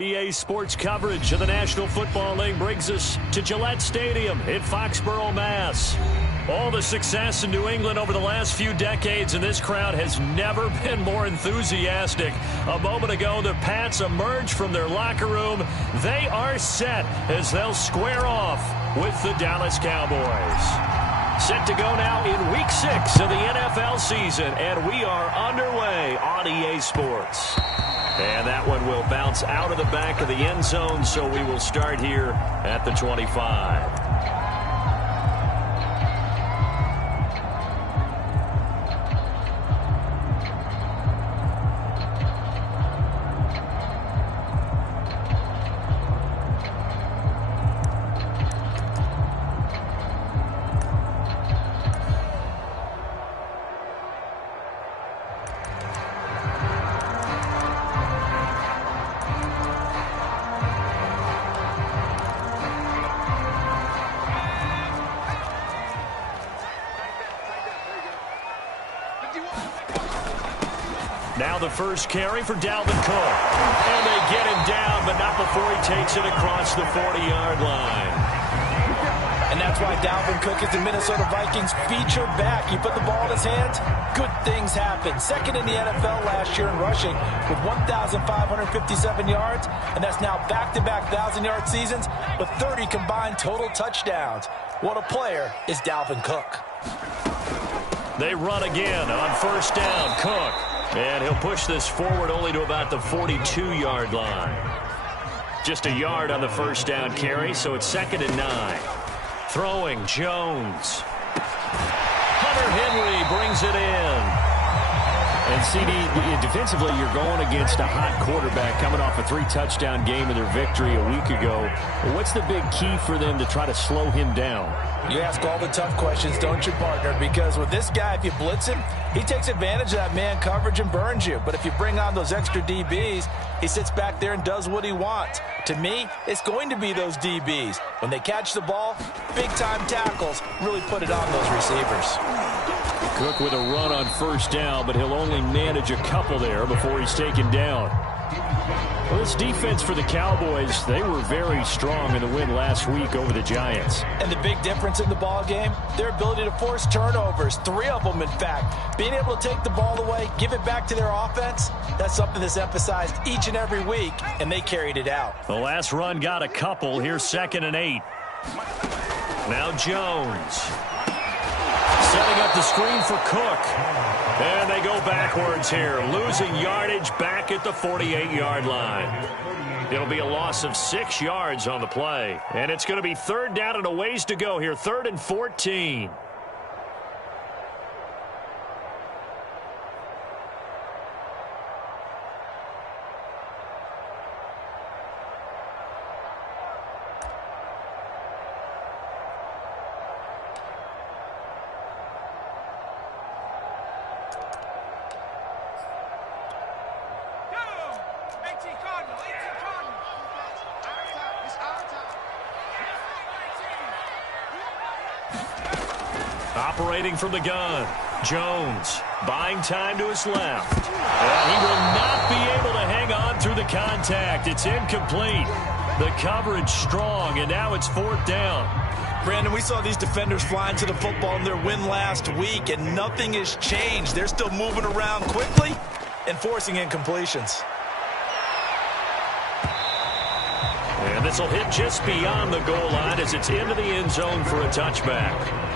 EA Sports coverage of the National Football League brings us to Gillette Stadium in Foxborough, Mass. All the success in New England over the last few decades, and this crowd has never been more enthusiastic. A moment ago, the Pats emerged from their locker room. They are set as they'll square off with the Dallas Cowboys. Set to go now in Week 6 of the NFL season, and we are underway on EA Sports. And that one will bounce out of the back of the end zone, so we will start here at the 25. Now the first carry for Dalvin Cook. And they get him down, but not before he takes it across the 40-yard line. And that's why Dalvin Cook is the Minnesota Vikings featured back. You put the ball in his hands, good things happen. Second in the NFL last year in rushing with 1,557 yards, and that's now back-to-back 1,000-yard seasons with 30 combined total touchdowns. What a player is Dalvin Cook. They run again on first down. Cook. And he'll push this forward only to about the 42-yard line. Just a yard on the first down carry, so it's 2nd and 9. Throwing, Jones. Hunter Henry brings it in. And, CD, defensively, you're going against a hot quarterback coming off a 3-touchdown game in their victory a week ago. What's the big key for them to try to slow him down? You ask all the tough questions, don't you, partner? Because with this guy, if you blitz him, he takes advantage of that man coverage and burns you. But if you bring on those extra DBs, he sits back there and does what he wants. To me, it's going to be those DBs. When they catch the ball, big-time tackles really put it on those receivers. Cook with a run on first down, but he'll only manage a couple there before he's taken down. Well, this defense for the Cowboys, they were very strong in the win last week over the Giants. And the big difference in the ball game, their ability to force turnovers, 3 of them, in fact. Being able to take the ball away, give it back to their offense, that's something that's emphasized each and every week, and they carried it out. The last run got a couple. Here's 2nd and 8. Now Jones. Setting up the screen for Cook. And they go backwards here, losing yardage back at the 48-yard line. It'll be a loss of 6 yards on the play. And it's going to be 3rd down and a ways to go here, 3rd and 14. Operating from the gun, Jones buying time to his left. And he will not be able to hang on through the contact. It's incomplete. The coverage strong, and now it's 4th down. Brandon, we saw these defenders flying to the football in their win last week, and nothing has changed. They're still moving around quickly and forcing incompletions. And this will hit just beyond the goal line as it's into the end zone for a touchback.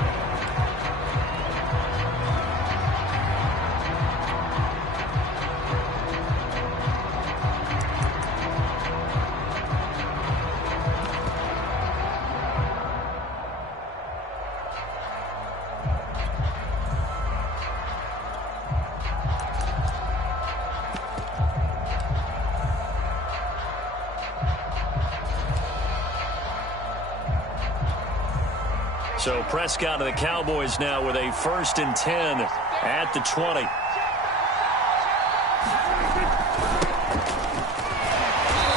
So Prescott and the Cowboys now with a 1st and 10 at the 20.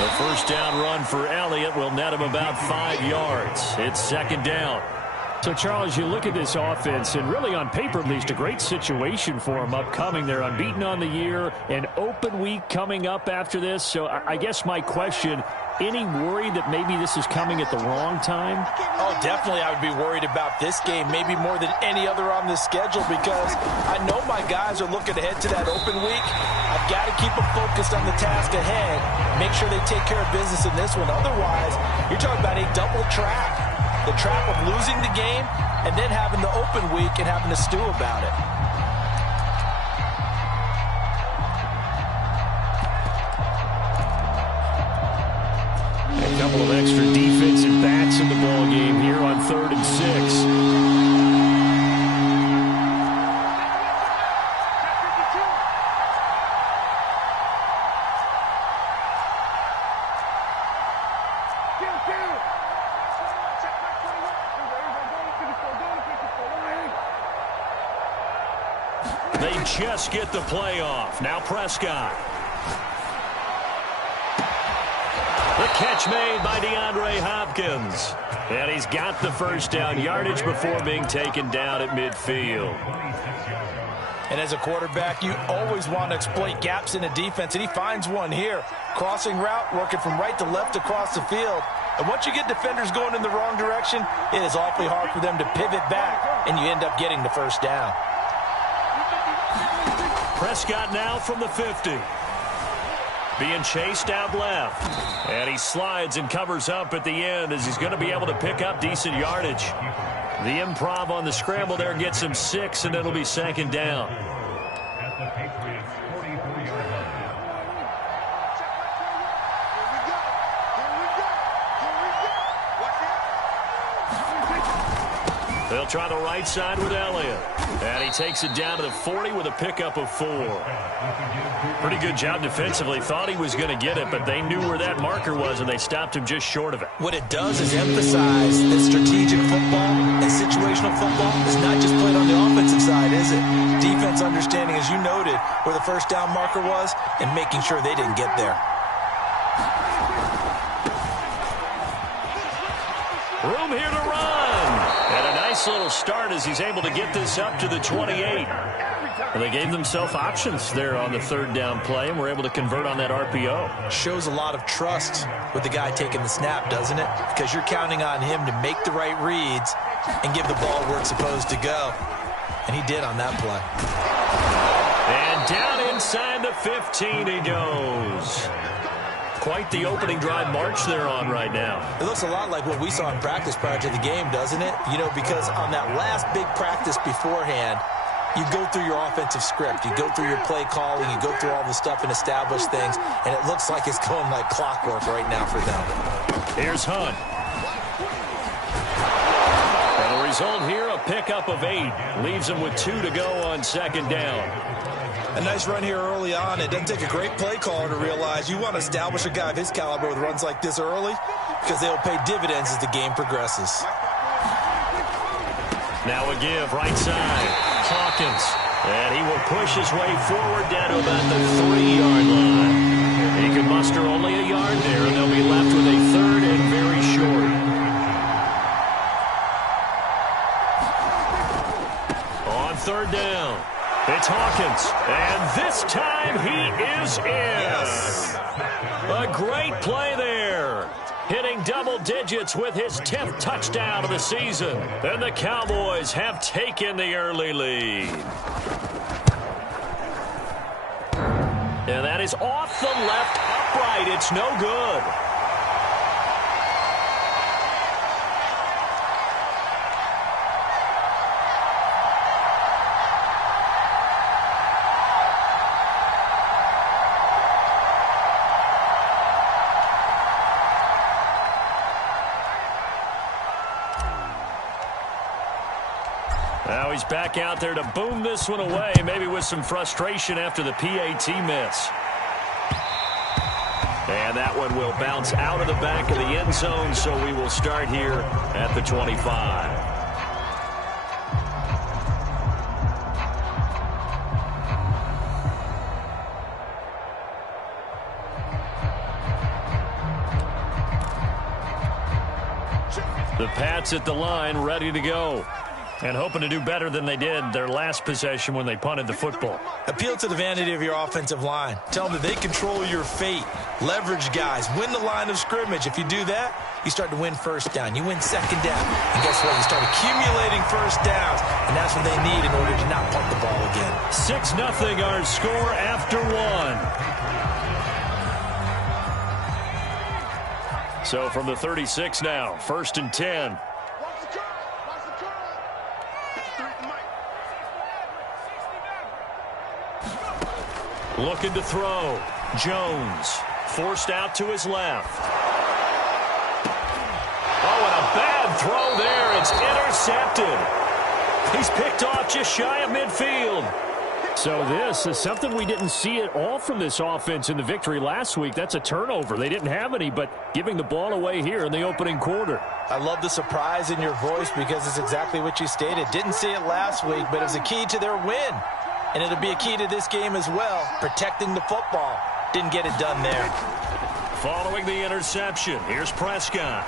The first down run for Elliott will net him about 5 yards. It's 2nd down. So, Charles, you look at this offense, and really on paper at least, a great situation for them upcoming. They're unbeaten on the year, an open week coming up after this. So I guess my question, any worry that maybe this is coming at the wrong time? Oh, definitely I would be worried about this game, maybe more than any other on this schedule, because I know my guys are looking ahead to that open week. I've got to keep them focused on the task ahead, make sure they take care of business in this one. Otherwise, you're talking about a double trap. The trap of losing the game and then having the open week and having to stew about it. A couple of extra defensive backs in the ball game here on 3rd and 6. They just get the play off. Now Prescott. The catch made by DeAndre Hopkins. And he's got the first down yardage before being taken down at midfield. And as a quarterback, you always want to exploit gaps in a defense, and he finds one here. Crossing route, working from right to left across the field. And once you get defenders going in the wrong direction, it is awfully hard for them to pivot back, and you end up getting the first down. Prescott now from the 50. Being chased out left. And he slides and covers up at the end as he's going to be able to pick up decent yardage. The improv on the scramble there gets him 6, and it'll be 2nd down. They'll try the right side with Elliott. And he takes it down to the 40 with a pickup of 4. Pretty good job defensively. Thought he was going to get it, but they knew where that marker was, and they stopped him just short of it. What it does is emphasize that strategic football and situational football is not just played on the offensive side, is it? Defense understanding, as you noted, where the first down marker was and making sure they didn't get there. Room here to run. And a nice little start as he's able to get this up to the 28. And they gave themselves options there on the 3rd down play, and were able to convert on that RPO. Shows a lot of trust with the guy taking the snap, doesn't it? Because you're counting on him to make the right reads and give the ball where it's supposed to go. And he did on that play. And down inside the 15 he goes. Quite the opening drive march they're on right now. It looks a lot like what we saw in practice prior to the game, doesn't it? You know, because on that last big practice beforehand, you go through your offensive script. You go through your play calling. You go through all the stuff and establish things. And it looks like it's going like clockwork right now for them. Here's Hunt. And the result here, a pickup of 8. Leaves him with 2 to go on 2nd down. A nice run here early on. It doesn't take a great play caller to realize you want to establish a guy of his caliber with runs like this early, because they'll pay dividends as the game progresses. Now a give, right side. Hawkins. And he will push his way forward down to about the 3-yard line. He can muster only a yard there, and they'll be left with a 3rd and very short. On 3rd down. It's Hawkins, and this time he is in. Yes. A great play there. Hitting double digits with his 10th touchdown of the season. And the Cowboys have taken the early lead. And that is off the left upright. It's no good. Now he's back out there to boom this one away, maybe with some frustration after the PAT miss. And that one will bounce out of the back of the end zone, so we will start here at the 25. The Pats at the line, ready to go. And hoping to do better than they did their last possession when they punted the football. Appeal to the vanity of your offensive line. Tell them that they control your fate. Leverage guys. Win the line of scrimmage. If you do that, you start to win first down. You win second down. And guess what? You start accumulating first downs. And that's what they need in order to not punt the ball again. 6-0 our score after one. So from the 36 now, 1st and 10. Looking to throw. Jones forced out to his left. Oh, and a bad throw there. It's intercepted. He's picked off just shy of midfield. So this is something we didn't see at all from this offense in the victory last week. That's a turnover. They didn't have any, but giving the ball away here in the opening quarter. I love the surprise in your voice because it's exactly what you stated. Didn't see it last week, but it was a key to their win. And it'll be a key to this game as well, protecting the football. Didn't get it done there. Following the interception, here's Prescott.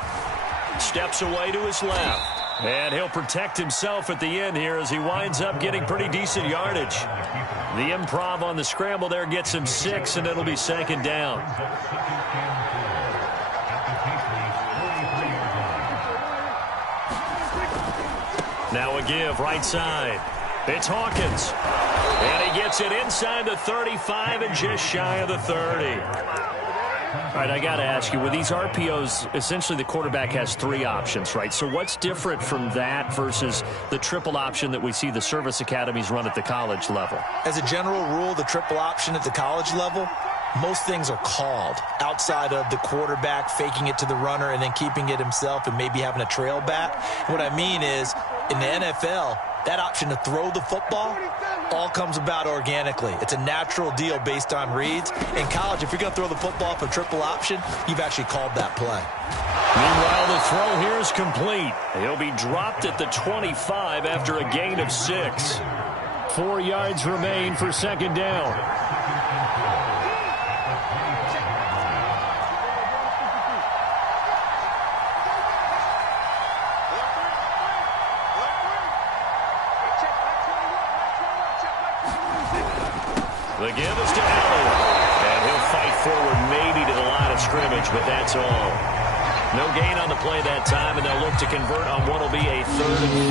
Steps away to his left. And he'll protect himself at the end here as he winds up getting pretty decent yardage. The improv on the scramble there gets him 6, and it'll be 2nd down. Now a give right side. It's Hawkins. And he gets it inside the 35 and just shy of the 30. All right, I got to ask you, with these RPOs, essentially the quarterback has 3 options, right? So what's different from that versus the triple option that we see the service academies run at the college level? As a general rule, the triple option at the college level, most things are called outside of the quarterback faking it to the runner and then keeping it himself and maybe having a trail back. What I mean is, in the NFL, that option to throw the football all comes about organically. It's a natural deal based on reads. In college, if you're going to throw the football for triple option, you've actually called that play. Meanwhile, the throw here is complete. He'll be dropped at the 25 after a gain of 6. 4 yards remain for 2nd down. The give is to Elliott. And he'll fight forward maybe to the line of scrimmage, but that's all. No gain on the play that time, and they'll look to convert on what will be a 3rd and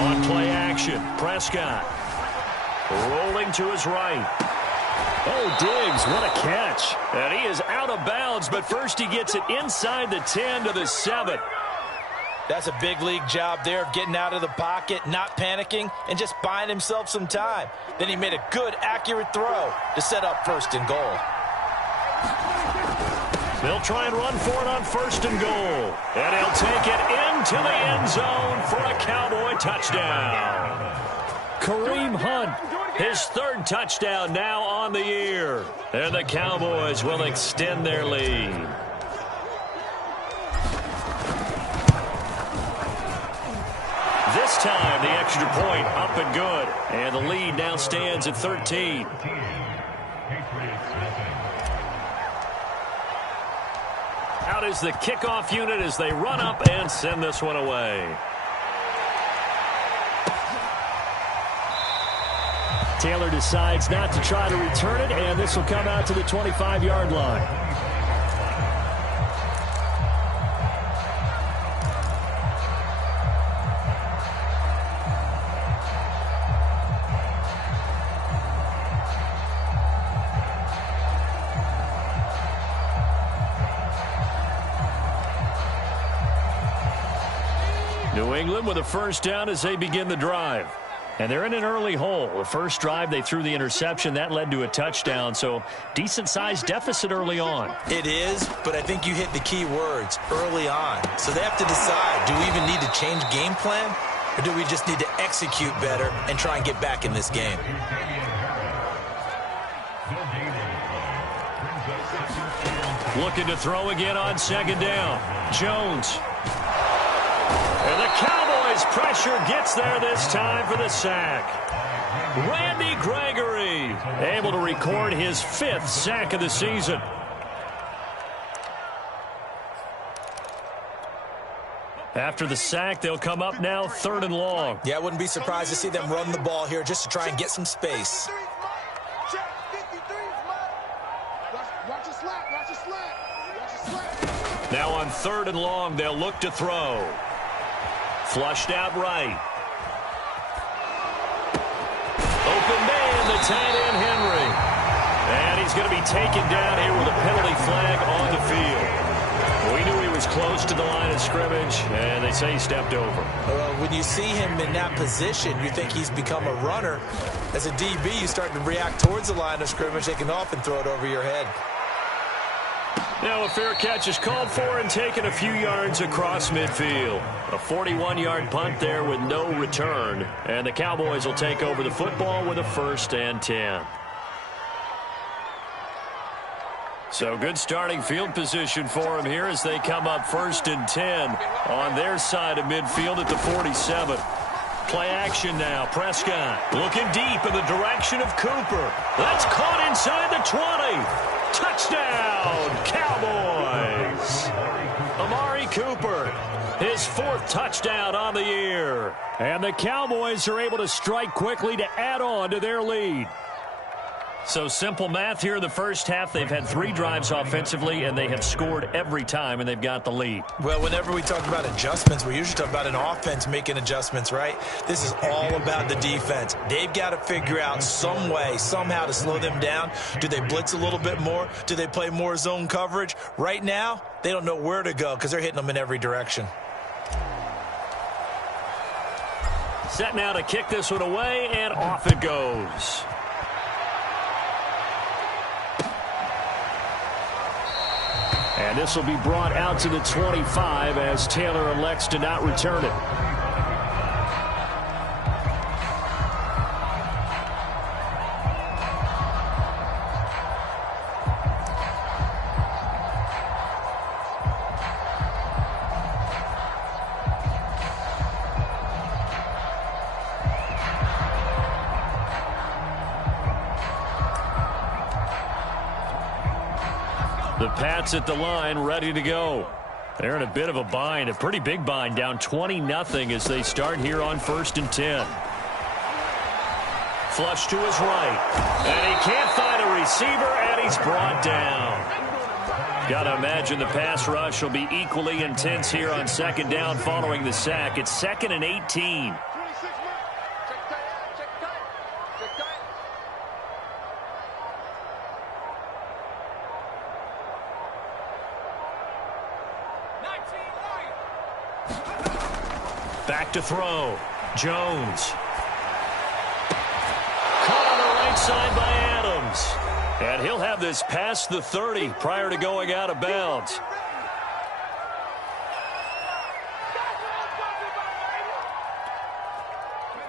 4. On play action, Prescott. Rolling to his right. Oh, Diggs, what a catch. And he is out of bounds, but first he gets it inside the 10 to the 7. That's a big league job there of getting out of the pocket, not panicking, and just buying himself some time. Then he made a good, accurate throw to set up 1st and goal. They'll try and run for it on 1st and goal. And he'll take it into the end zone for a Cowboy touchdown. Kareem Hunt. His 3rd touchdown now on the year. And the Cowboys will extend their lead. This time, the extra point up and good. And the lead now stands at 13. Out is the kickoff unit as they run up and send this one away. Taylor decides not to try to return it, and this will come out to the 25-yard line. New England with a 1st down as they begin the drive. And they're in an early hole. The first drive, they threw the interception. That led to a touchdown, so decent-sized deficit early on. It is, but I think you hit the key words, early on. So they have to decide, do we even need to change game plan, or do we just need to execute better and try and get back in this game? Looking to throw again on 2nd down. Jones. And the Cowboys pressure gets there this time for the sack. Randy Gregory able to record his 5th sack of the season. After the sack, they'll come up now 3rd and long. Yeah, I wouldn't be surprised to see them run the ball here just to try and get some space. Now on 3rd and long, they'll look to throw. Flushed out right. Open man, the tight end, Henry. And he's going to be taken down here with a penalty flag on the field. We knew he was close to the line of scrimmage, and they say he stepped over. When you see him in that position, you think he's become a runner. As a DB, you start to react towards the line of scrimmage. They can often throw it over your head. Now a fair catch is called for and taken a few yards across midfield. A 41-yard punt there with no return. And the Cowboys will take over the football with a 1st and 10. So good starting field position for them here as they come up 1st and 10 on their side of midfield at the 47. Play action now. Prescott looking deep in the direction of Cooper. That's caught inside the 20. Touchdown, Cowboys. Amari Cooper, his 4th touchdown on the year. And the Cowboys are able to strike quickly to add on to their lead. So simple math here in the first half. They've had 3 drives offensively, and they have scored every time, and they've got the lead. Well, whenever we talk about adjustments, we usually talk about an offense making adjustments, right? This is all about the defense. They've got to figure out some way, somehow to slow them down. Do they blitz a little bit more? Do they play more zone coverage? Right now, they don't know where to go because they're hitting them in every direction. Set now to kick this one away, and off it goes. And this will be brought out to the 25 as Taylor elects to not return it. The Pats at the line, ready to go. They're in a bit of a bind, a pretty big bind, down 20-0 as they start here on 1st and 10. Flush to his right. And he can't find a receiver, and he's brought down. Got to imagine the pass rush will be equally intense here on 2nd down following the sack. It's 2nd and 18. Back to throw. Jones. Caught on the right side by Adams. And he'll have this past the 30 prior to going out of bounds.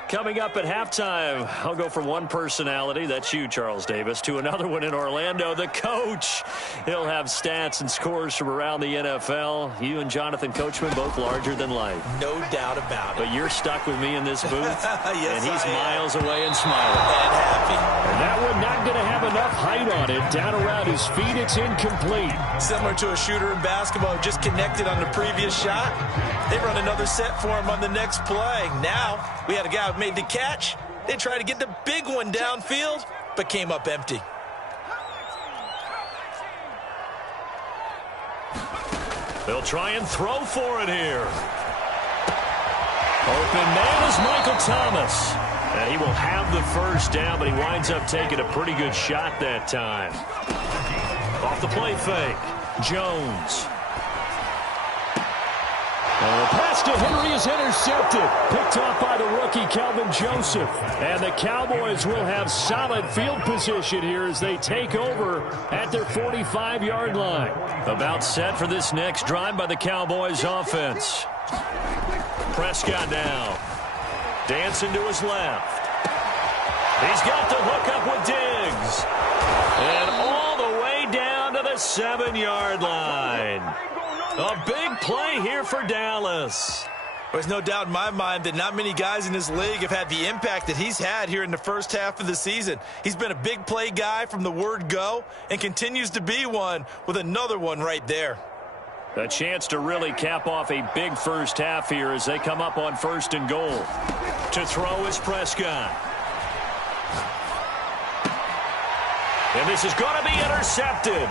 Coming up at halftime, I'll go from one personality, that's you, Charles Davis, to another one in Orlando, the coach. He'll have stats and scores from around the NFL. You and Jonathan Coachman, both larger than life. No doubt about it. But you're stuck with me in this booth, yes, and he's miles away and smiling. And happy. And that one not going to have enough height on it. Down around his feet, it's incomplete. Similar to a shooter in basketball who just connected on the previous shot. They run another set for him on the next play. Now, we had a guy who made the catch. They tried to get the big one downfield, but came up empty. They'll try and throw for it here. Open man is Michael Thomas. And he will have the first down, but he winds up taking a pretty good shot that time. Off the play fake. Jones. And the pass to Henry is intercepted. Picked off by the rookie, Calvin Joseph. And the Cowboys will have solid field position here as they take over at their 45-yard line. About set for this next drive by the Cowboys offense. Prescott now. Dancing to his left. He's got the hook up with Diggs. And all the way down to the 7-yard line. A big play here for Dallas. There's no doubt in my mind that not many guys in this league have had the impact that he's had here in the first half of the season. He's been a big play guy from the word go and continues to be one with another one right there. A chance to really cap off a big first half here as they come up on 1st and goal. To throw is Prescott. And this is going to be intercepted.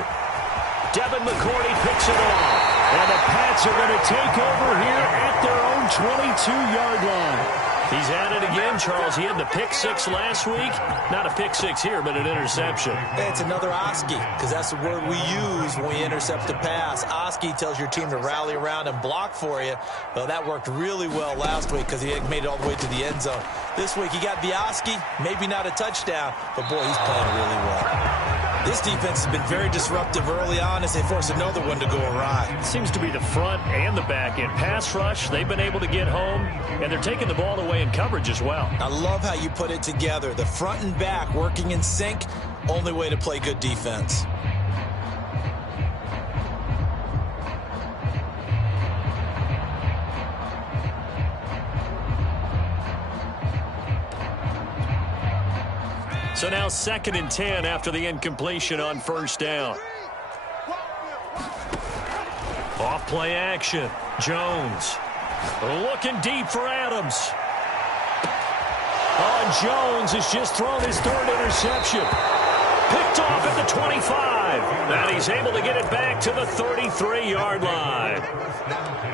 Devin McCourty picks it off. And the Pats are going to take over here at their own 22-yard line. He's at it again, Charles. He had the pick 6 last week. Not a pick 6 here, but an interception. It's another Oski, because that's the word we use when we intercept a pass. Oski tells your team to rally around and block for you. Well, that worked really well last week because he made it all the way to the end zone. This week he got the Oski, maybe not a touchdown, but boy, he's playing really well. This defense has been very disruptive early on as they force another one to go awry. It seems to be the front and the back end. Pass rush, they've been able to get home, and they're taking the ball away in coverage as well. I love how you put it together. The front and back working in sync, only way to play good defense. So now 2nd and 10 after the incompletion on 1st down. Off play action. Jones looking deep for Adams. Oh, Jones has just thrown his 3rd interception. Picked off at the 25. And he's able to get it back to the 33-yard line.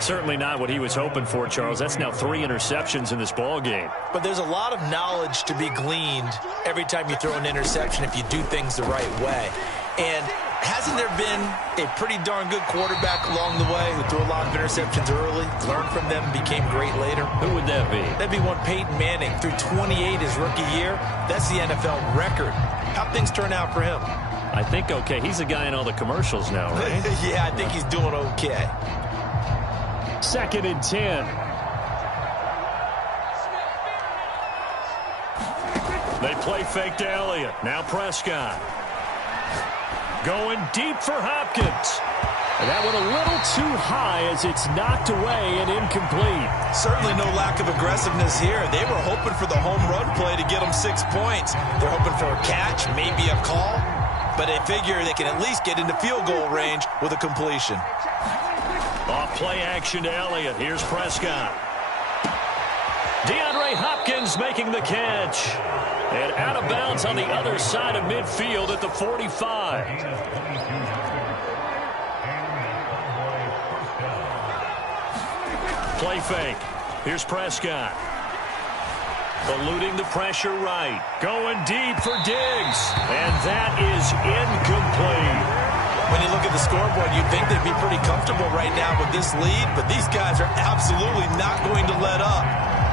Certainly not what he was hoping for, Charles. That's now 3 interceptions in this ball game. But there's a lot of knowledge to be gleaned every time you throw an interception if you do things the right way. And hasn't there been a pretty darn good quarterback along the way who threw a lot of interceptions early, learned from them, became great later? Who would that be? That'd be one Peyton Manning. Threw 28 his rookie year. That's the NFL record. How'd things turn out for him? I think okay. He's a guy in all the commercials now, right? Yeah, I think he's doing okay. 2nd and 10. They play fake to Elliott. Now Prescott. Going deep for Hopkins. And that one a little too high as it's knocked away and incomplete. Certainly no lack of aggressiveness here. They were hoping for the home run play to get them 6 points. They're hoping for a catch, maybe a call, but they figure they can at least get into field goal range with a completion. Off play action to Elliott. Here's Prescott. DeAndre Hopkins making the catch. And out of bounds on the other side of midfield at the 45. Play fake. Here's Prescott. Eluding the pressure right. Going deep for Diggs. And that is incomplete. When you look at the scoreboard, you'd think they'd be pretty comfortable right now with this lead, but these guys are absolutely not going to let up.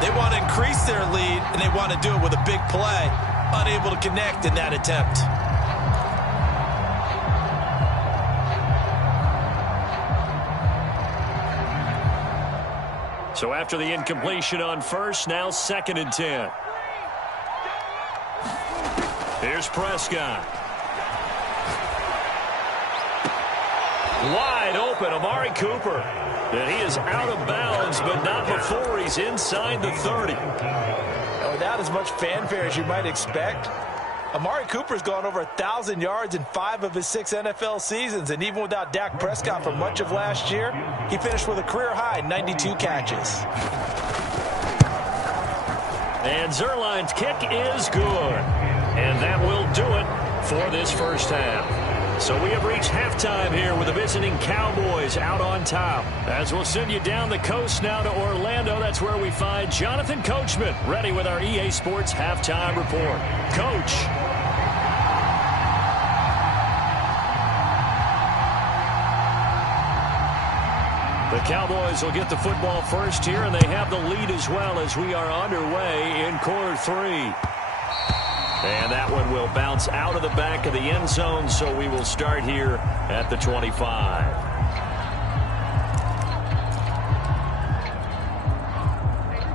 They want to increase their lead, and they want to do it with a big play. Unable to connect in that attempt. So after the incompletion on 1st, now 2nd and 10. Here's Prescott. Wide open, Amari Cooper. And he is out of bounds, but not before he's inside the 30. Without as much fanfare as you might expect, Amari Cooper's gone over 1,000 yards in 5 of his 6 NFL seasons, and even without Dak Prescott for much of last year, he finished with a career-high 92 catches. And Zerline's kick is good. And that will do it for this first half. So we have reached halftime here with the visiting Cowboys out on top. As we'll send you down the coast now to Orlando, that's where we find Jonathan Coachman ready with our EA Sports halftime report. Coach. The Cowboys will get the football first here, and they have the lead as well as we are underway in quarter 3. And that one will bounce out of the back of the end zone, so we will start here at the 25.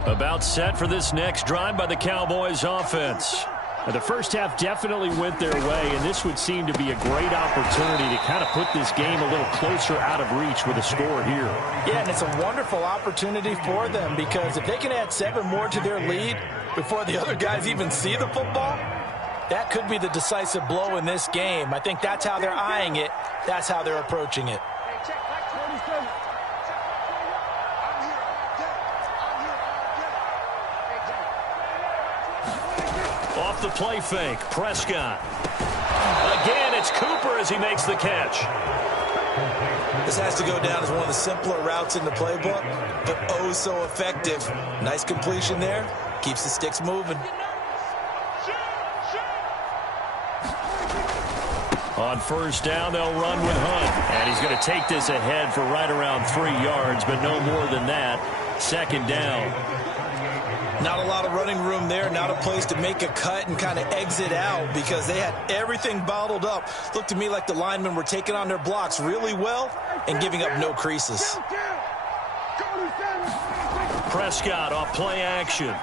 About set for this next drive by the Cowboys offense. The first half definitely went their way, and this would seem to be a great opportunity to kind of put this game a little closer out of reach with a score here. Yeah, and it's a wonderful opportunity for them because if they can add 7 more to their lead before the other guys even see the football, that could be the decisive blow in this game. I think that's how they're eyeing it. That's how they're approaching it. Off the play fake, Prescott. Again, it's Cooper as he makes the catch. This has to go down as one of the simpler routes in the playbook, but oh so effective. Nice completion there. Keeps the sticks moving. On first down, they'll run with Hunt. And he's going to take this ahead for right around 3 yards, but no more than that. Second down. Not a lot of running room there. Not a place to make a cut and kind of exit out because they had everything bottled up. Looked to me like the linemen were taking on their blocks really well and giving up no creases. Prescott off play action.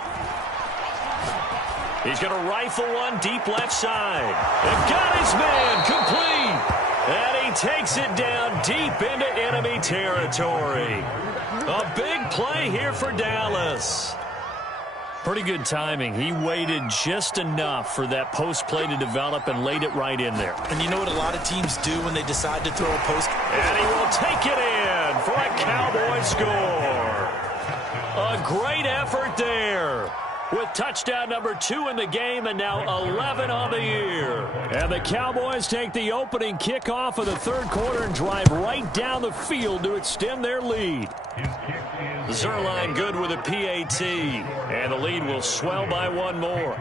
He's going to rifle one deep left side. And got his man complete. And he takes it down deep into enemy territory. A big play here for Dallas. Pretty good timing. He waited just enough for that post play to develop and laid it right in there. And you know what a lot of teams do when they decide to throw a post? And he will take it in for a Cowboy score. A great effort there. With touchdown number 2 in the game and now 11 on the year. And the Cowboys take the opening kickoff of the third quarter and drive right down the field to extend their lead. Zerline good with a PAT. And the lead will swell by 1 more.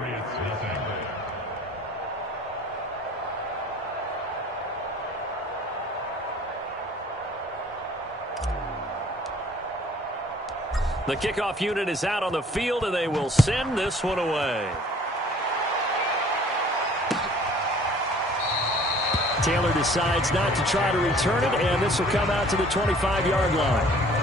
The kickoff unit is out on the field, and they will send this one away. Taylor decides not to try to return it, and this will come out to the 25-yard line.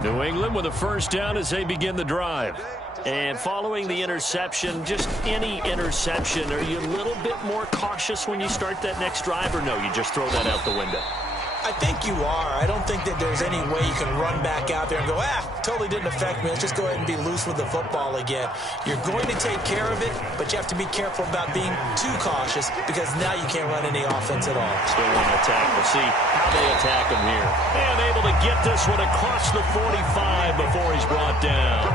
New England with a first down as they begin the drive. And following the interception, just any interception, are you a little bit more cautious when you start that next drive, or no, you just throw that out the window? I think you are. I don't think that there's any way you can run back out there and go, totally didn't affect me. Let's just go ahead and be loose with the football again. You're going to take care of it, but you have to be careful about being too cautious because now you can't run any offense at all. Still want to attack. We'll see how they attack him here. And able to get this one across the 45 before he's brought down.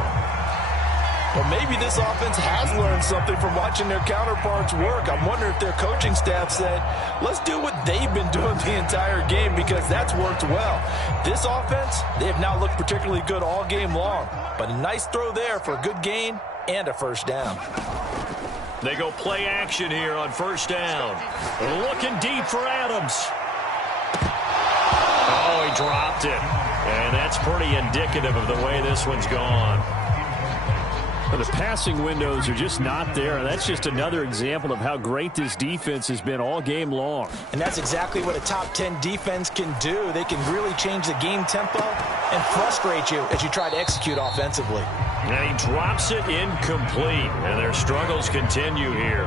Well, maybe this offense has learned something from watching their counterparts work. I'm wondering if their coaching staff said, let's do what they've been doing the entire game because that's worked well. This offense, they have not looked particularly good all game long. But a nice throw there for a good gain and a first down. They go play action here on first down. Looking deep for Adams. Oh, he dropped it. And that's pretty indicative of the way this one's gone. The passing windows are just not there, and that's just another example of how great this defense has been all game long. And that's exactly what a top 10 defense can do. They can really change the game tempo and frustrate you as you try to execute offensively. And he drops it incomplete, and their struggles continue here.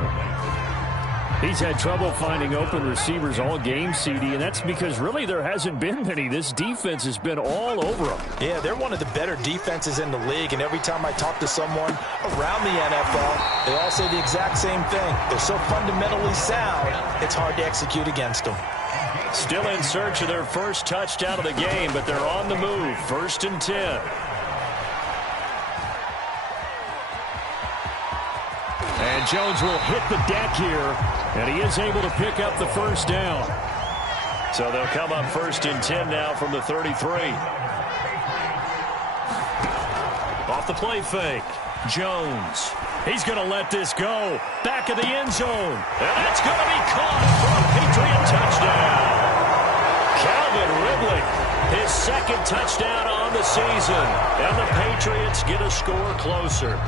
He's had trouble finding open receivers all game, CD, and that's because really there hasn't been many. This defense has been all over them. Yeah, they're one of the better defenses in the league, and every time I talk to someone around the NFL, they all say the exact same thing. They're so fundamentally sound, it's hard to execute against them. Still in search of their first touchdown of the game, but they're on the move. 1st and 10. And Jones will hit the deck here, and he is able to pick up the first down. So they'll come up 1st and 10 now from the 33. Off the play fake. Jones. He's going to let this go. Back of the end zone. And that's going to be caught for a Patriot touchdown. Calvin Ridley, his 2nd touchdown on the season. And the Patriots get a score closer.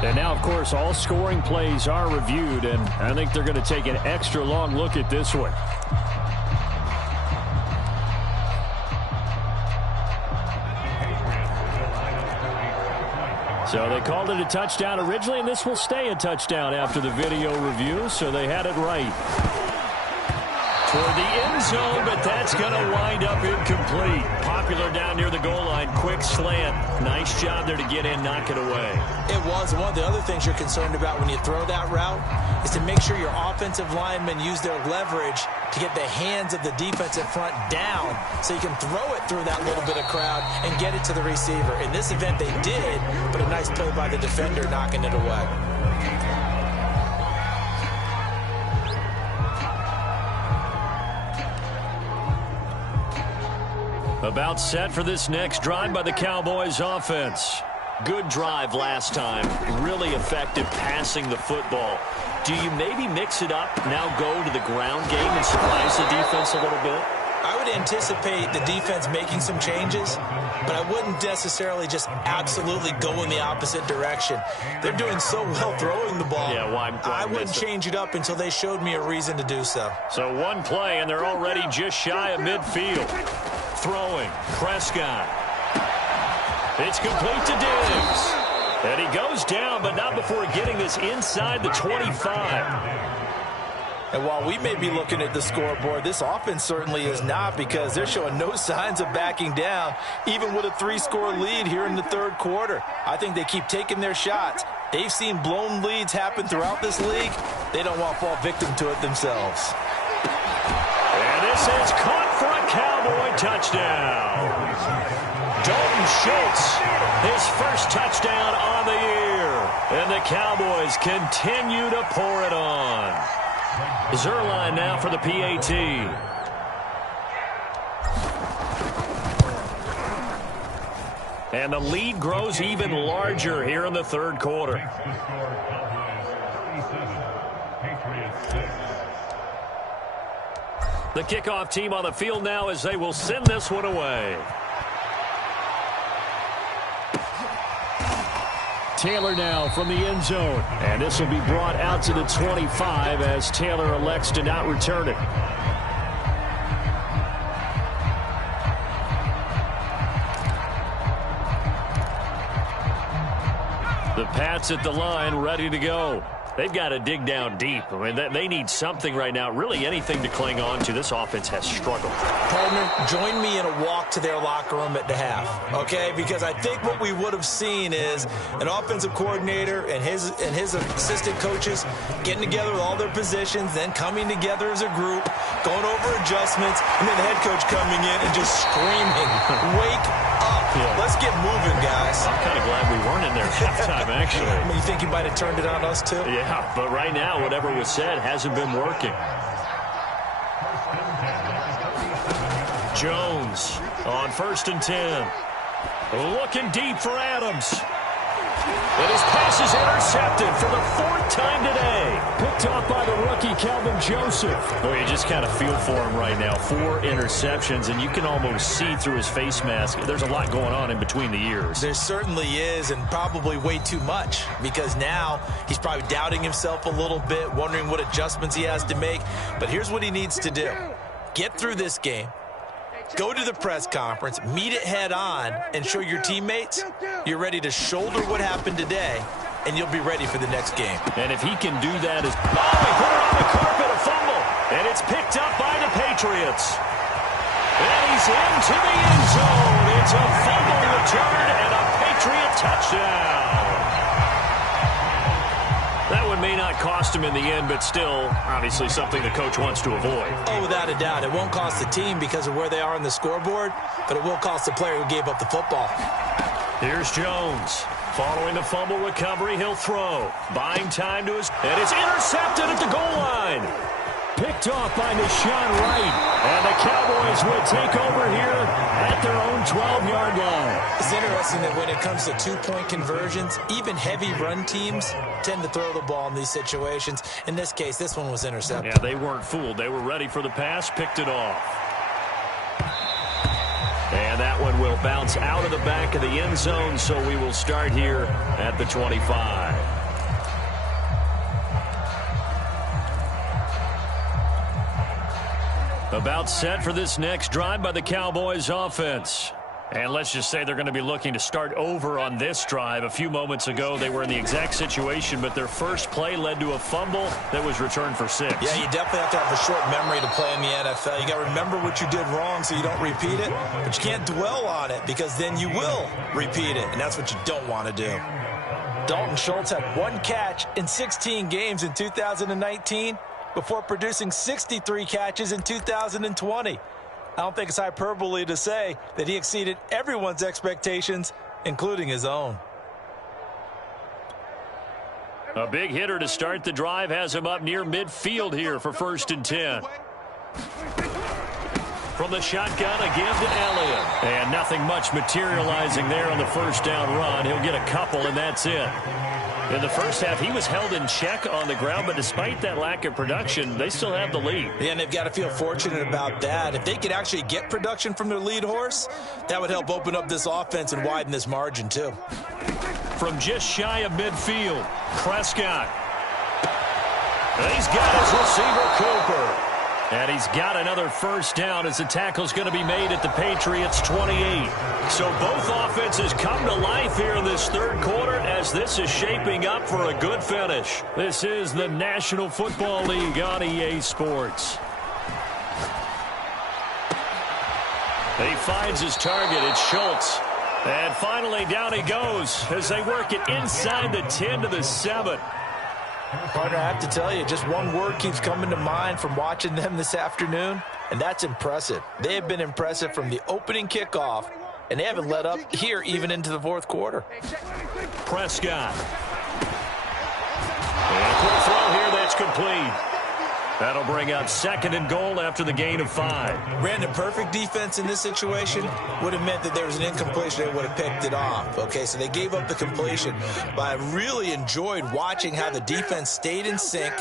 And now, of course, all scoring plays are reviewed, and I think they're going to take an extra long look at this one. So they called it a touchdown originally, and this will stay a touchdown after the video review, so they had it right. Toward the end zone, but that's going to wind up incomplete. Popular down near the goal line. Quick slant. Nice job there to get in, knock it away. It was. One of the other things you're concerned about when you throw that route is to make sure your offensive linemen use their leverage to get the hands of the defensive front down so you can throw it through that little bit of crowd and get it to the receiver. In this event, they did, but a nice play by the defender knocking it away. About set for this next drive by the Cowboys offense. Good drive last time. Really effective passing the football. Do you maybe mix it up, now go to the ground game and surprise the defense a little bit? I would anticipate the defense making some changes, but I wouldn't necessarily just absolutely go in the opposite direction. They're doing so well throwing the ball. Yeah, why I wouldn't change it up until they showed me a reason to do so. So one play, and they're already just shy of midfield. Throwing, Prescott. It's complete to Diggs. And he goes down, but not before getting this inside the 25. And while we may be looking at the scoreboard, this offense certainly is not, because they're showing no signs of backing down, even with a 3-score lead here in the third quarter. I think they keep taking their shots. They've seen blown leads happen throughout this league. They don't want to fall victim to it themselves. And this is caught for a Cowboy touchdown. Dalton Schultz, his first touchdown on the year. And the Cowboys continue to pour it on. Zerline now for the PAT. And the lead grows even larger here in the third quarter. The kickoff team on the field now as they will send this one away. Taylor now from the end zone. And this will be brought out to the 25 as Taylor elects to not return it. The Pats at the line, ready to go. They've got to dig down deep. I mean, they need something right now, really anything to cling on to. This offense has struggled. Partner, join me in a walk to their locker room at the half, okay? Because I think what we would have seen is an offensive coordinator and his assistant coaches getting together with all their positions, then coming together as a group, going over adjustments, and then the head coach coming in and just screaming, "Wake up. Yeah. Let's get moving, guys." I'm kind of glad we weren't in there at halftime, actually. I mean, you think you might have turned it on us, too? Yeah, but right now, whatever was said hasn't been working. Jones on 1st and 10. Looking deep for Adams. And his pass is intercepted for the 4th time today. Picked off by the rookie, Calvin Joseph. Boy, you just kind of feel for him right now. 4 interceptions, and you can almost see through his face mask. There's a lot going on in between the ears. There certainly is, and probably way too much, because now he's probably doubting himself a little bit, wondering what adjustments he has to make. But here's what he needs to do. Get through this game. Go to the press conference, meet it head on, and show your teammates you're ready to shoulder what happened today, and you'll be ready for the next game. And if he can do that, he put it on the carpet, a fumble, and it's picked up by the Patriots. And he's into the end zone. It's a fumble return and a Patriot touchdown. That one may not cost him in the end, but still, obviously something the coach wants to avoid. Oh, without a doubt. It won't cost the team because of where they are on the scoreboard, but it will cost the player who gave up the football. Here's Jones. Following the fumble recovery, he'll throw. Buying time to his... And it's intercepted at the goal line. Picked off by Deshaun Wright. And the Cowboys will take over here at their own 12-yard line. It's interesting that when it comes to two-point conversions, even heavy run teams tend to throw the ball in these situations. In this case, this one was intercepted. Yeah, they weren't fooled. They were ready for the pass, picked it off. And that one will bounce out of the back of the end zone, so we will start here at the 25. About set for this next drive by the Cowboys offense. And let's just say they're going to be looking to start over on this drive. A few moments ago, they were in the exact situation, but their first play led to a fumble that was returned for 6. Yeah, you definitely have to have a short memory to play in the NFL. You got to remember what you did wrong so you don't repeat it, but you can't dwell on it because then you will repeat it, and that's what you don't want to do. Dalton Schultz had 1 catch in 16 games in 2019 before producing 63 catches in 2020. I don't think it's hyperbole to say that he exceeded everyone's expectations, including his own. A big hitter to start the drive has him up near midfield here for 1st and 10. From the shotgun, a give to Elliott. And nothing much materializing there on the first down run. He'll get a couple, and that's it. In the first half, he was held in check on the ground, but despite that lack of production, they still have the lead. Yeah, and they've got to feel fortunate about that. If they could actually get production from their lead horse, that would help open up this offense and widen this margin, too. From just shy of midfield, Prescott. And he's got his receiver, Cooper. And he's got another first down as the tackle's going to be made at the Patriots' 28. So both offenses come to life here in this third quarter as this is shaping up for a good finish. This is the National Football League on EA Sports. He finds his target. It's Schultz. And finally down he goes as they work it inside the 10 to the 7. Partner, I have to tell you, just one word keeps coming to mind from watching them this afternoon, and that's impressive. They have been impressive from the opening kickoff, and they haven't let up here even into the fourth quarter. Prescott. And a quick throw here that's complete. That'll bring up 2nd and goal after the gain of 5. Brandon, perfect defense in this situation would have meant that there was an incompletion. They would have picked it off. Okay, so they gave up the completion. But I really enjoyed watching how the defense stayed in sync,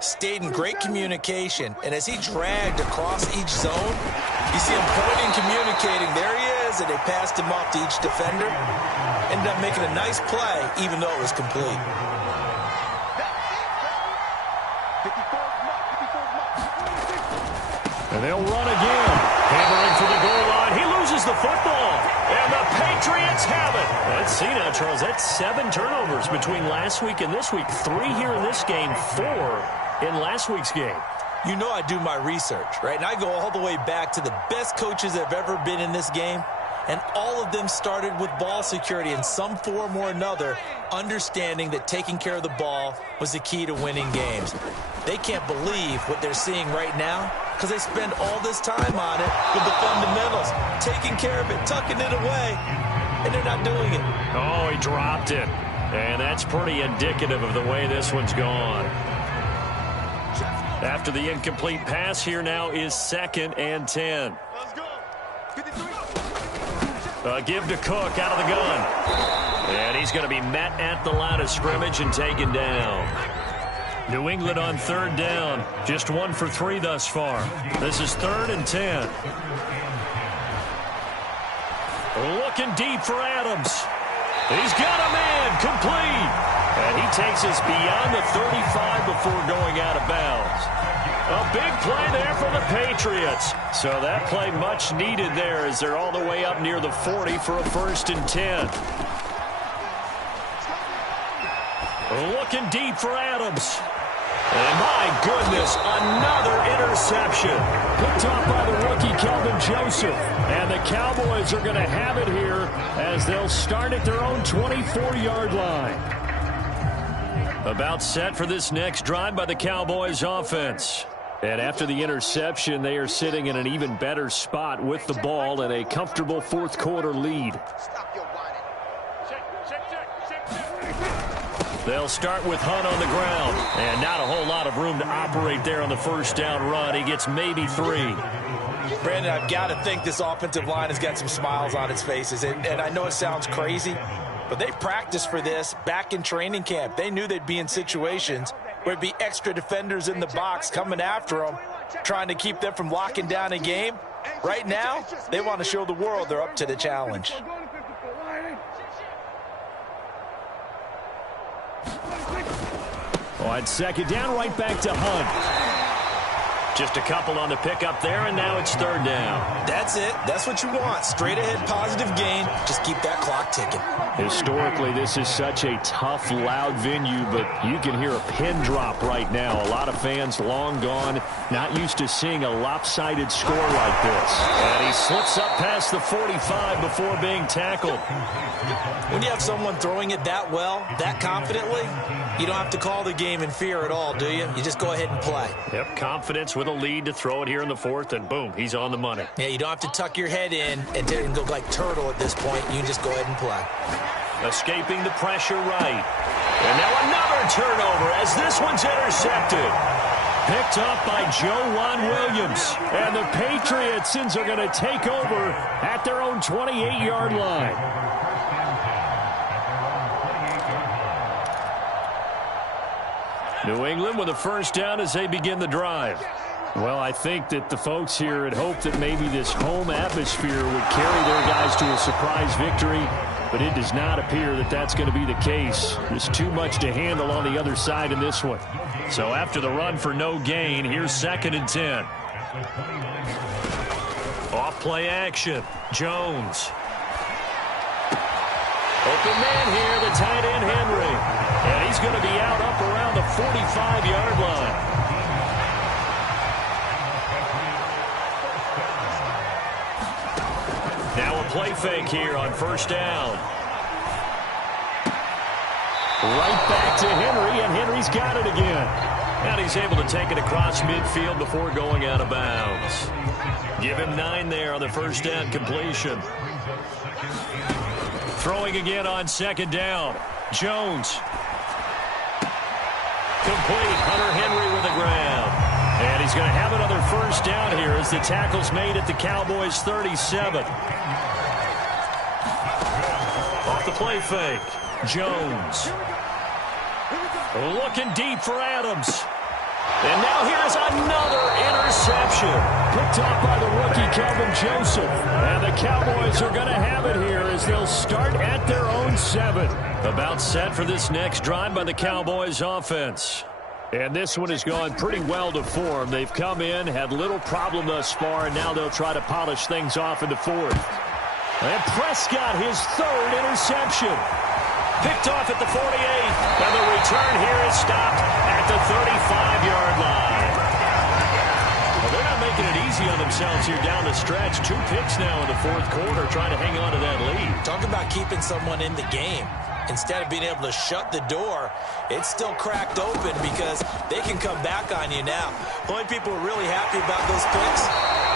stayed in great communication. And as he dragged across each zone, you see him pointing, communicating. There he is, and they passed him off to each defender. Ended up making a nice play, even though it was complete. And they'll run again. Hammering for the goal line. He loses the football. And the Patriots have it. Let's see now, Charles. That's 7 turnovers between last week and this week. 3 here in this game, 4 in last week's game. You know I do my research, right? And I go all the way back to the best coaches that have ever been in this game. And all of them started with ball security in some form or another, understanding that taking care of the ball was the key to winning games. They can't believe what they're seeing right now because they spend all this time on it with the fundamentals, taking care of it, tucking it away, and they're not doing it. Oh, he dropped it. And that's pretty indicative of the way this one's gone. After the incomplete pass, here now is 2nd and 10. Let's go. 53. Give to Cook out of the gun. And he's going to be met at the line of scrimmage and taken down. New England on 3rd down. Just 1 for 3 thus far. This is 3rd and 10. Looking deep for Adams. He's got a man complete. And he takes us beyond the 35 before going out of bounds. A big play there for the Patriots. So that play much needed there as they're all the way up near the 40 for a 1st and 10. Looking deep for Adams. And my goodness, another interception. Picked off by the rookie, Kelvin Joseph. And the Cowboys are going to have it here as they'll start at their own 24-yard line. About set for this next drive by the Cowboys offense. And after the interception, they are sitting in an even better spot with the ball and a comfortable fourth quarter lead. They'll start with Hunt on the ground. And not a whole lot of room to operate there on the first down run. He gets maybe 3. Brandon, I've got to think this offensive line has got some smiles on its faces. And I know it sounds crazy, but they practiced for this back in training camp. They knew they'd be in situations where there'd be extra defenders in the box coming after them, trying to keep them from locking down a game. Right now, they want to show the world they're up to the challenge. On 2nd down, right back to Hunt. Just a couple on the pickup there, and now it's third down. That's it. That's what you want. Straight ahead positive gain. Just keep that clock ticking. Historically, this is such a tough, loud venue, but you can hear a pin drop right now. A lot of fans long gone, not used to seeing a lopsided score like this. And he slips up past the 45 before being tackled. When you have someone throwing it that well, that confidently, you don't have to call the game in fear at all, do you? You just go ahead and play. Yep, confidence with a lead to throw it here in the fourth, and boom, he's on the money. Yeah, you don't have to tuck your head in and go like turtle at this point. You can just go ahead and play. Escaping the pressure right. And now another turnover as this one's intercepted. Picked up by Juan Williams. And the Patriots are going to take over at their own 28-yard line. New England with a first down as they begin the drive. Well, I think that the folks here had hoped that maybe this home atmosphere would carry their guys to a surprise victory, but it does not appear that that's going to be the case. There's too much to handle on the other side in this one. So after the run for no gain, here's 2nd and 10. Off play action. Jones. Open man here, the tight end Henry. And he's going to be out up around the 45-yard line. Now a play fake here on first down. Right back to Henry, and Henry's got it again. And he's able to take it across midfield before going out of bounds. Give him 9 there on the first down completion. Throwing again on 2nd down. Jones. Complete. Hunter Henry with the grab. And he's going to have another first down here as the tackle's made at the Cowboys' 37. Off the play fake. Jones. Looking deep for Adams. And now here's another interception. Picked up by the rookie, Kelvin Joseph. And the Cowboys are going to have it here as they'll start at their own 7. About set for this next drive by the Cowboys offense. And this one has gone pretty well to form. They've come in, had little problem thus far, and now they'll try to polish things off in the 4th. And Prescott, his 3rd interception. Picked off at the 48. And the return here is stopped at the 35-yard line. Well, they're not making it easy on themselves here down the stretch. 2 picks now in the 4th quarter, trying to hang on to that lead. Talk about keeping someone in the game. Instead of being able to shut the door, it's still cracked open because they can come back on you now. The only people who are really happy about those picks,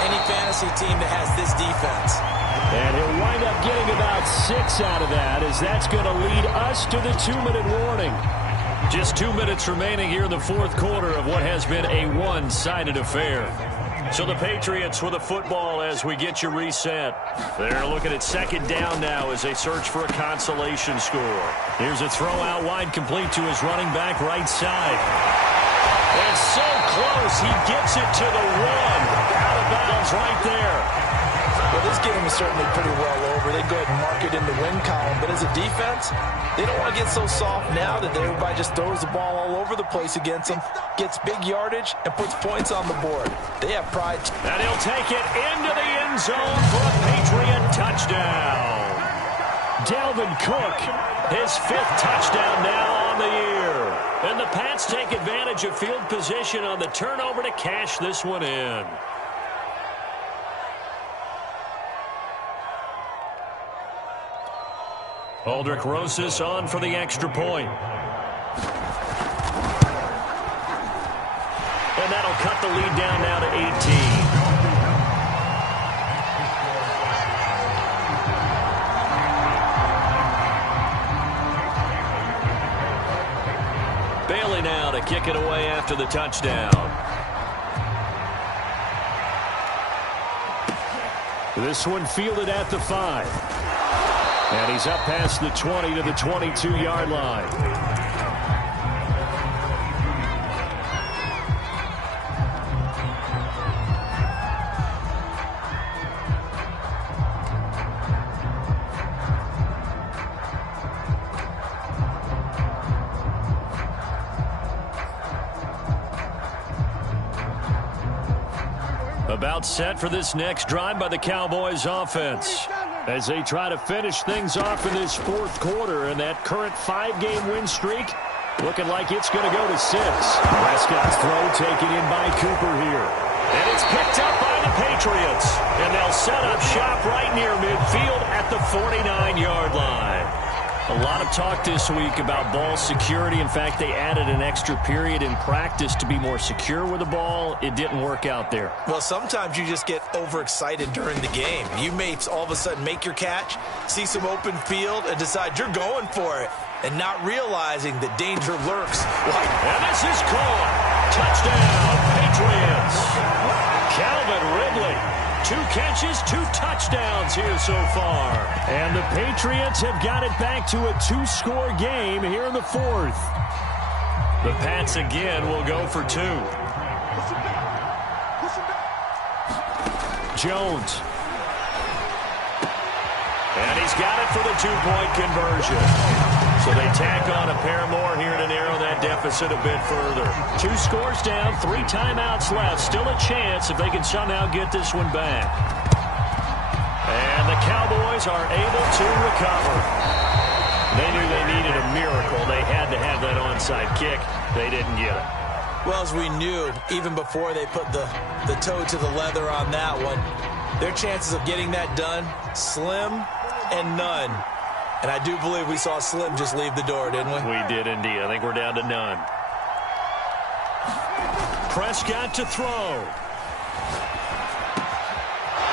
any fantasy team that has this defense. And he'll wind up getting about 6 out of that, as that's going to lead us to the 2-minute warning. Just 2 minutes remaining here in the 4th quarter of what has been a one-sided affair. So the Patriots with a football as we get you reset. They're looking at 2nd down now as they search for a consolation score. Here's a throw out wide, complete to his running back right side. And so close, he gets it to the 1. Out of bounds right there. Well, this game is certainly pretty well over. They go ahead and mark it in the win column. But as a defense, they don't want to get so soft now that everybody just throws the ball all over the place against them, gets big yardage, and puts points on the board. They have pride. And he'll take it into the end zone for a Patriot touchdown. Dalvin Cook, his 5th touchdown now on the year. And the Pats take advantage of field position on the turnover to cash this one in. Aldrich Rosas on for the extra point. And that'll cut the lead down now to 18. Bailey now to kick it away after the touchdown. This one fielded at the 5. And he's up past the 20 to the 22-yard line. About set for this next drive by the Cowboys offense, as they try to finish things off in this fourth quarter, and that current 5-game win streak looking like it's going to go to 6. Prescott's throw taken in by Cooper here. And it's picked up by the Patriots. And they'll set up shop right near midfield at the 49-yard line. A lot of talk this week about ball security. In fact, they added an extra period in practice to be more secure with the ball. It didn't work out there. Well, sometimes you just get overexcited during the game. You may all of a sudden make your catch, see some open field, and decide you're going for it, and not realizing that danger lurks. And this is caught. Touchdown, Patriots. Calvin Ridley. 2 catches, 2 touchdowns here so far. And the Patriots have got it back to a 2-score game here in the 4th. The Pats again will go for 2. Jones. And he's got it for the 2-point conversion. So they tack on a pair more here to narrow that deficit a bit further. 2 scores down, 3 timeouts left. Still a chance if they can somehow get this one back. And the Cowboys are able to recover. They knew they needed a miracle. They had to have that onside kick. They didn't get it. Well, as we knew, even before they put the toe to the leather on that one, their chances of getting that done, slim and none. And I do believe we saw Slim just leave the door, didn't we? We did indeed. I think we're down to none. Prescott to throw.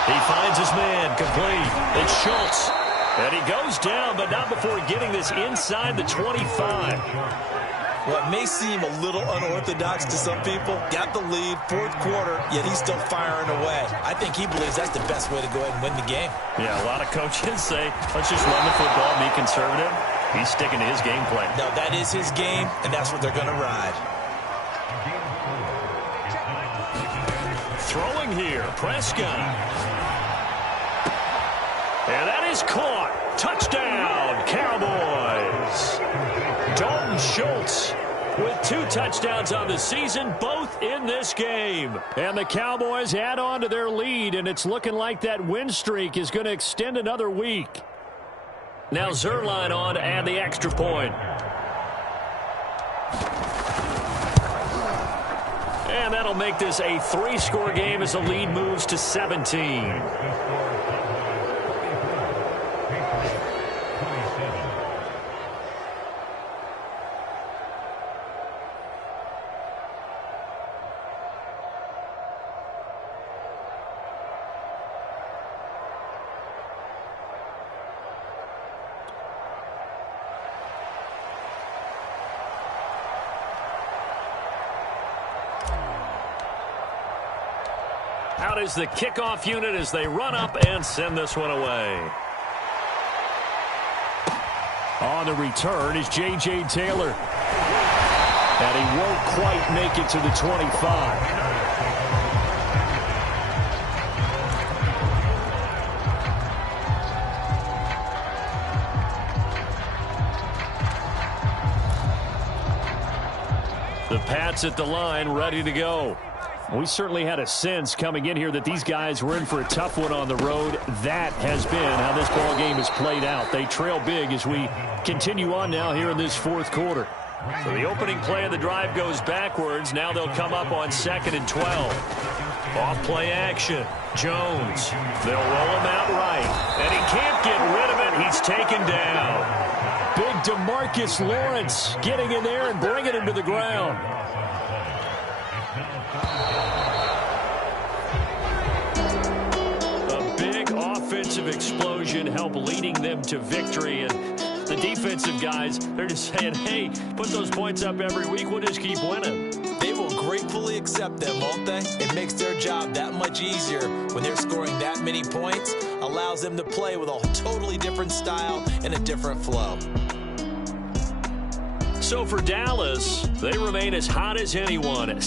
He finds his man, complete. It's Schultz. And he goes down, but not before getting this inside the 25. What may seem a little unorthodox to some people, got the lead, 4th quarter, yet he's still firing away. I think he believes that's the best way to go ahead and win the game. Yeah, a lot of coaches say, let's just run the football, be conservative. He's sticking to his game plan. No, that is his game, and that's what they're going to ride. Throwing here, Prescott. And that is caught. Touchdown, Cowboys. Dalton Schultz with 2 touchdowns on the season, both in this game. And the Cowboys add on to their lead, and it's looking like that win streak is going to extend another week. Now Zerline on to add the extra point. And that'll make this a 3-score game as the lead moves to 17. Out is the kickoff unit as they run up and send this one away. On the return is J.J. Taylor. And he won't quite make it to the 25. The Pats at the line, ready to go. We certainly had a sense coming in here that these guys were in for a tough one on the road. That has been how this ball game has played out. They trail big as we continue on now here in this 4th quarter. So the opening play of the drive goes backwards. Now they'll come up on 2nd and 12. Off play action. Jones. They'll roll him out right. And he can't get rid of it. He's taken down. Big DeMarcus Lawrence getting in there and bringing him to the ground. Offensive explosion help leading them to victory, and the defensive guys, they're just saying, hey, put those points up every week, we'll just keep winning. They will gratefully accept them, won't they? It makes their job that much easier when they're scoring that many points, allows them to play with a totally different style and a different flow. So for Dallas, they remain as hot as anyone.